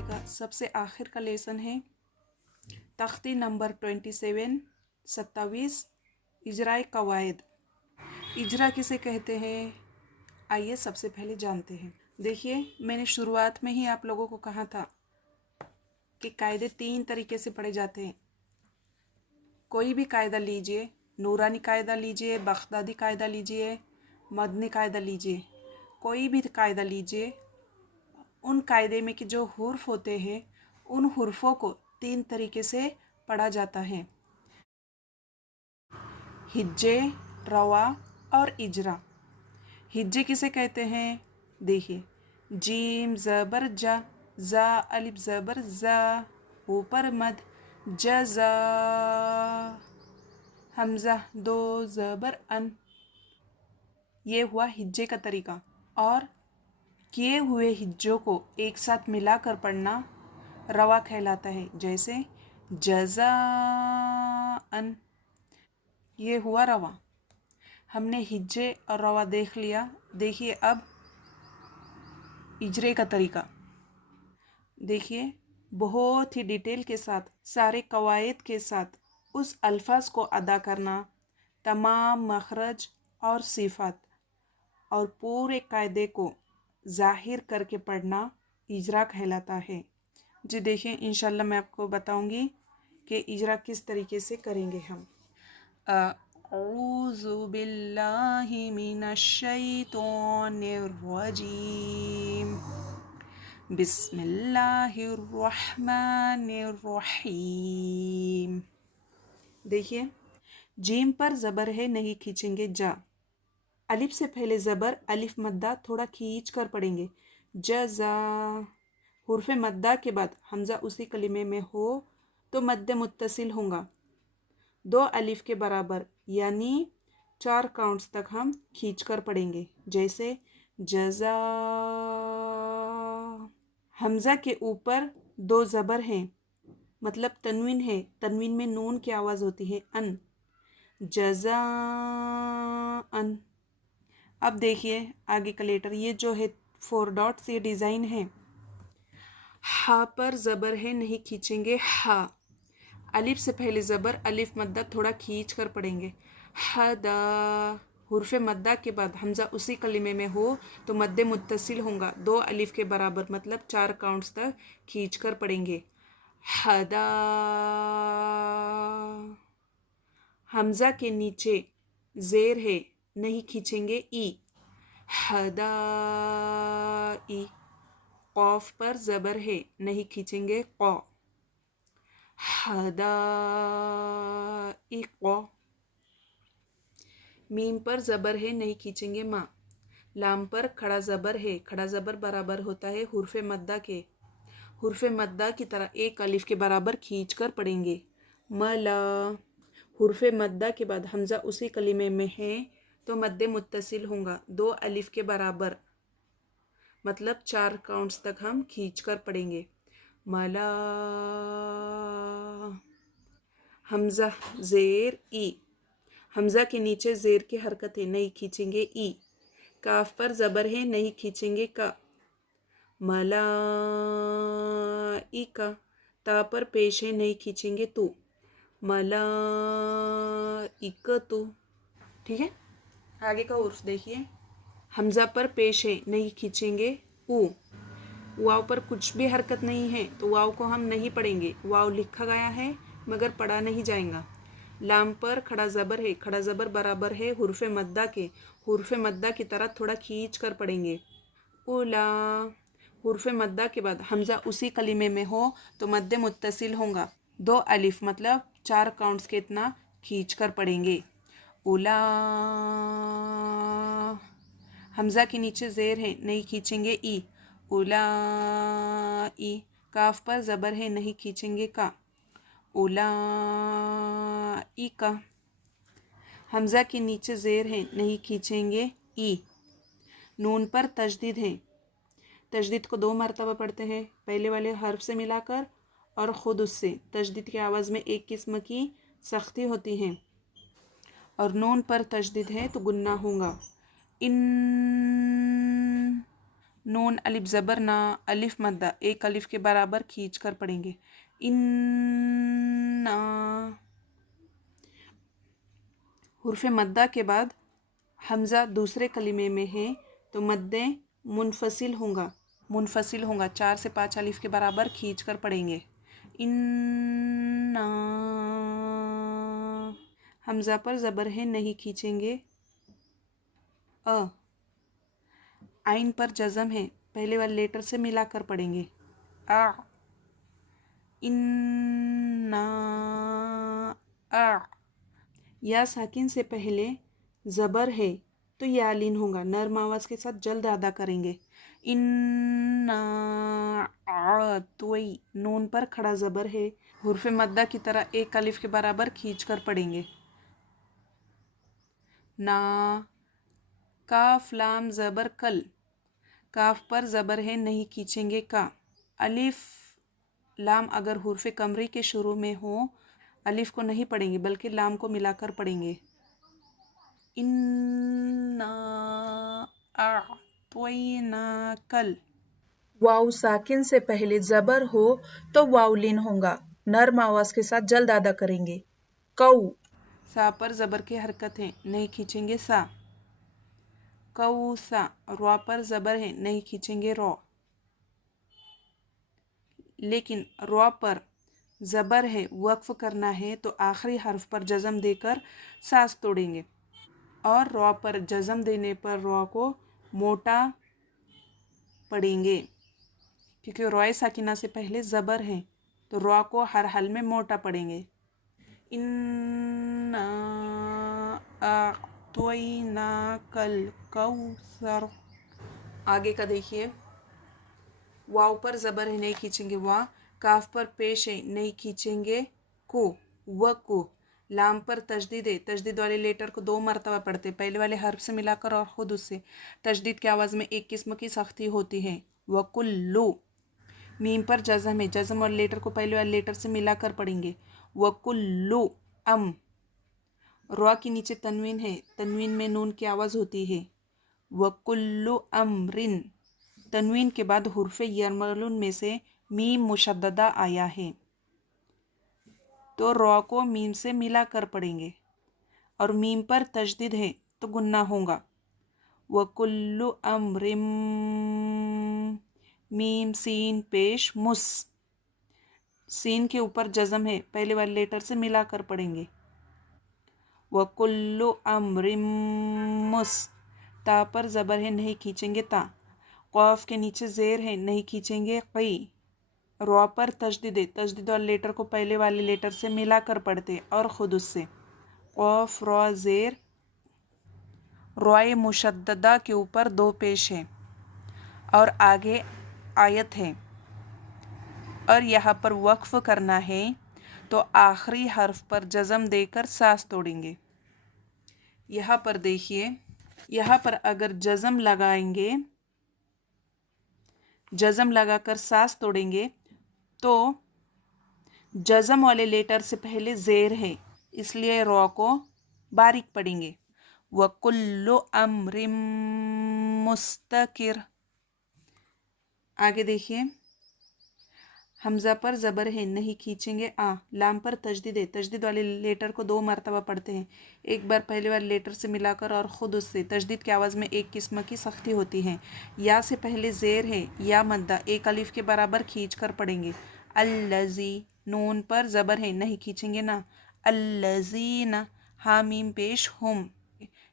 हफ्ते का सबसे आखिर का लेसन है तख्ती नंबर 27 इजराए कवायद। इजरा किसे कहते हैं, आइए सबसे पहले जानते हैं। देखिए, मैंने शुरुआत में ही आप लोगों को कहा था कि कायदे 3 तरीके से पढ़े जाते हैं। कोई भी कायदा लीजिए, नूरानी कायदा लीजिए, बगदादी कायदा लीजिए, मदनी कायदा लीजिए, कोई भी कायदा लीजिए, उन कायदे में कि जो हुर्फ होते हैं उन हुर्फों को 3 तरीके से पढ़ा जाता है, हिज्जे, रवा और इजरा। हिज्जे किसे कहते हैं, देखिए, जीम ज़बर जा अलिफ ज़बर जा, ऊपर मद, जज़ा, हमज़ा 2 ज़बर अन, ये हुआ हिज्जे का तरीका। और किए हुए हिज्जों को एक साथ मिलाकर पढ़ना रवा कहलाता है, जैसे जज़ाअन, ये हुआ रवा। हमने हिज्जे और रवा देख लिया। देखिए अब इजरे का तरीका। देखिए, बहुत ही डिटेल के साथ, सारे कवायद के साथ उस अल्फाज को अदा करना, तमाम मखरज और सिफात और पूरे कायदे को ज़ाहिर करके पढ़ना इजरा कहलाता है। जी देखिए, इंशाल्लाह मैं आपको बताऊंगी कि इजरा किस तरीके से करेंगे हम। अऊज़ु बिल्लाहि मिनश शैतानिर रजीम, बिस्मिल्लाहिर रहमानिर रहीम। देखिए, जीम पर ज़बर है, नहीं खींचेंगे जा। अलिफ से पहले ज़बर, अलिफ मद्दा थोड़ा खींच कर पढ़ेंगे, जज़ा। हुर्फ़े मद्दा के बाद हमज़ा उसी कलिमे में हो तो मद्दे मुत्तसिल होगा 2 अलिफ के बराबर, यानी 4 काउंट्स तक हम खींच कर पढ़ेंगे, जैसे जज़ा। हमज़ा के ऊपर 2 ज़बर हैं, मतलब तनवीन है, तनवीन में नून की आवाज़ होती है, अन, जज़ाअन। अब देखिए आगे का लेटर, ये जो है 4 डॉट्स, ये डिज़ाइन है। हा पर ज़बर है, नहीं खींचेंगे, हा। अलिफ से पहले ज़बर, अलिफ मद्दा थोड़ा खींच कर पढ़ेंगे, हदा। हुर्फ़े मद्दा के बाद हमज़ा उसी कलिमे में हो तो मद्दे मुत्तसिल होगा 2 अलिफ के बराबर, मतलब 4 काउंट्स तक खींच कर पढ़ेंगे, हदा। हमज़ा के नीचे ज़ेर है, नहीं खींचेंगे, ई, हदाई। क़ाफ पर ज़बर है, नहीं खींचेंगे, क़ा, हदाई क़ा। मीम पर ज़बर है, नहीं खींचेंगे, मा। लाम पर खड़ा ज़बर है, खड़ा ज़बर बराबर होता है हुर्फ़े मद्दा के। हुर्फ़े मद्दा की तरह 1 अलिफ के बराबर खींच कर पढ़ेंगे, मला। हुर्फ़े मद्दा के बाद हमज़ा उसी कलिमे में है तो मद्दे मुत्तसिल होगा 2 अलिफ के बराबर, मतलब 4 काउंट्स तक हम खींच कर पढ़ेंगे, मला। हमज़ा ज़ेर ई, हमज़ा के नीचे ज़ेर की हरकत है, नहीं खींचेंगे, ई। काफ पर ज़बर है, नहीं खींचेंगे, का, मलाइका। ता पर पेश है, नहीं खींचेंगे, तू, मलाइकतु। ठीक है, आगे का उर्फ देखिए। हमज़ा पर पेश है, नहीं खींचेंगे, ऊ। वाव पर कुछ भी हरकत नहीं है तो वाव को हम नहीं पढ़ेंगे, वाव लिखा गया है मगर पढ़ा नहीं जाएगा। लाम पर खड़ा ज़बर है, खड़ा ज़बर बराबर है हुर्फ़े मद्दा के, हुर्फ़े मद्दा की तरह थोड़ा खींच कर पढ़ेंगे, उला। हुर्फ़े मद्दा के बाद हमज़ा उसी कलिमे में हो तो मद्दे मुत्तसिल होगा 2 अलिफ, मतलब 4 काउंट्स के इतना खींच कर पढ़ेंगे, उला। हमज़ा के नीचे ज़ेर है, नहीं खींचेंगे, ई, उलाई। काफ पर ज़बर है, नहीं खींचेंगे, का, उलाइका। हमज़ा के नीचे ज़ेर है, नहीं खींचेंगे, ई। नून पर तजदीद है, तजदीद को 2 मरतबा पढ़ते हैं, पहले वाले हर्फ से मिलाकर और ख़ुद उससे। तजदीद की आवाज़ में एक किस्म की सख्ती होती है, और नून पर तजदीद है तो गुन्ना होगा, इन। नून अलिफ ज़बर ना, अलिफ मद्दा एक अलिफ के बराबर खींच कर पढ़ेंगे। इन्ना। हुर्फ मद्दा के बाद हमज़ा दूसरे कलिमे में है तो मद्दे मुनफसिल होगा 4 से 5 अलिफ के बराबर खींच कर पढ़ेंगे। इन्ना। हमज़ा पर ज़बर है, नहीं खींचेंगे। आइन पर जज़म है, पहले वाले लेटर से मिलाकर पढ़ेंगे। आ। इन्ना। आ। या साकिन से पहले ज़बर है तो या लीन होगा, नर्म आवाज़ के साथ जल्द अदा करेंगे। इन्ना आतोई, नून पर खड़ा ज़बर है, हुर्फ मद्दा की तरह एक अलिफ के बराबर खींच कर पढ़ेंगे। ना। काफ लाम ज़बर कल, काफ पर ज़बर है, नहीं खींचेंगे। का। अलिफ लाम अगर हुर्फ कमरी के शुरू में हो, अलिफ को नहीं पढ़ेंगे बल्कि लाम को मिलाकर पढ़ेंगे। इन्ना आतोइना कल। वाव साकिन से पहले जबर हो तो वाव लीन होगा, नर्म आवाज के साथ जल्द अदा करेंगे। कौ। सा पर ज़बर की हरकत है, नहीं खींचेंगे। सा। कौ सा। रॉ पर ज़बर है, नहीं खींचेंगे। रॉ। लेकिन रॉ पर ज़बर है, वक्फ करना है तो आखिरी हर्फ पर जज़म देकर सांस तोड़ेंगे, और रॉ पर जज़म देने पर रॉ को मोटा पढ़ेंगे, क्योंकि रॉय साकिना से पहले ज़बर है तो रॉ को हर हाल में मोटा पढ़ेंगे। इन्ना आतोइना कल कौसर। आगे का देखिए। वाव पर ज़बर है, नहीं खींचेंगे। वा। काफ पर पेश है, नहीं खींचेंगे। को। व को। लाम पर तजदीद है, तजदीद वाले लेटर को 2 मरतबा पढ़ते, पहले वाले हर्फ से मिलाकर और ख़ुद उससे। तजदीद की आवाज़ में एक किस्म की सख्ती होती है। वकुल्लु। मीम पर जज़म है, जज़म वाले लेटर को पहले वाले लेटर से मिलाकर पढ़ेंगे। वकुल्लु अम। रॉ के नीचे तनवीन है, तनवीन में नून की आवाज़ होती है। वकुल्लु अमरिन। तनवीन के बाद हुर्फ यरमलून में से मीम मुशद्ददा आया है तो रॉ को मीम से मिला कर पढ़ेंगे, और मीम पर तजदीद है तो गुन्ना होगा। वकुल्लु अमरिम। मीम सीन पेश मुस, सीन के ऊपर जज़म है, पहले वाले लेटर से मिला कर पढ़ेंगे। वकुल्लु अमरिम मुस। ता पर ज़बर है, नहीं खींचेंगे। ता। क़ाफ के नीचे ज़ेर है, नहीं खींचेंगे। क़ी। रॉ पर तजदीद है, तजदीद वाले लेटर को पहले वाले लेटर से मिलाकर पढ़ते और ख़ुद उससे। क़ाफ रॉ ज़ेर। रॉय मुशद्ददा के ऊपर 2 पेश है और आगे आयत है, और यहाँ पर वक्फ करना है तो आखिरी हर्फ पर जज़म देकर सांस तोड़ेंगे। यहाँ पर देखिए, यहाँ पर अगर जज़म लगाएंगे, जज़म लगाकर सांस तोड़ेंगे तो जज़म वाले लेटर से पहले ज़ेर है, इसलिए रॉ को बारीक पढ़ेंगे। वकुल्लु अम्रिम मुस्तकिर। आगे देखिए। हमज़ा पर ज़बर है, नहीं खींचेंगे। आ। लाम पर तजदीद है, तजदीद वाले लेटर को 2 मरतबा पढ़ते हैं, एक बार पहले वाले लेटर से मिलाकर और ख़ुद उससे। तजदीद की आवाज़ में एक किस्म की सख्ती होती है। या से पहले ज़ेर है, या मद्दा एक अलिफ के बराबर खींच कर पढ़ेंगे। अल्लज़ी। नून पर ज़बर है, नहीं खींचेंगे ना। अल्लज़ीना। हा मीम पेश हुम,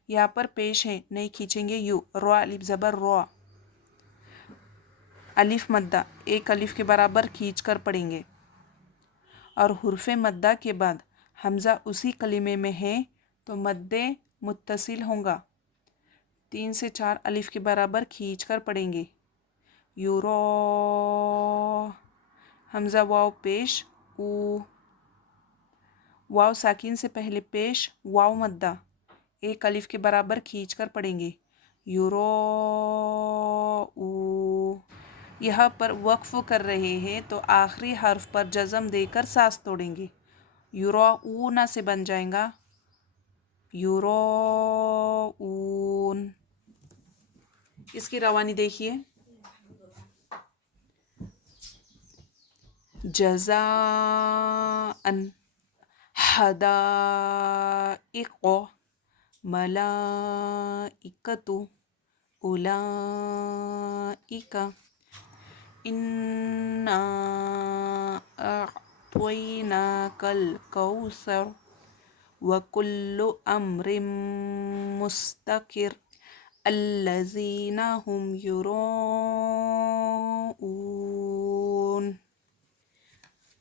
यहाँ पर पेश है, नहीं खींचेंगे। यू। रॉ अलिफ ज़बर रॉ, अलिफ मद्दा एक अलिफ के बराबर खींच कर पढ़ेंगे, और हुर्फ मद्दा के बाद हमज़ा उसी कलिमे में है तो मद्दे मुत्तसिल होगा, 3 से 4 अलिफ के बराबर खींच कर पढ़ेंगे। यूरो। हमज़ा वाव पेश ऊ, वाव साकिन से पहले पेश वाव मद्दा एक अलिफ के बराबर खींच कर पढ़ेंगे। यूरो ऊ। यहाँ पर वक्फ कर रहे हैं तो आखिरी हर्फ पर जज़म देकर सांस तोड़ेंगे। यूरोऊना से बन जाएगा यूरोऊन। इसकी रवानी देखिए। جزاءً حدائق ملائکۃ اولئک انا اعطیناک الکوثر وکل امر مستقر الذین هم یراؤون۔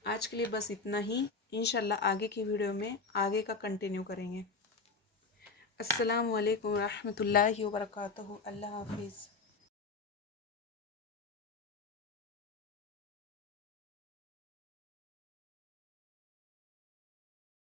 آج کے لیے بس اتنا ہی، انشاءاللہ آگے کی ویڈیو میں آگے کا کنٹینیو کریں گے۔ السلام علیکم ورحمۃ اللہ وبرکاتہ۔ اللہ حافظ۔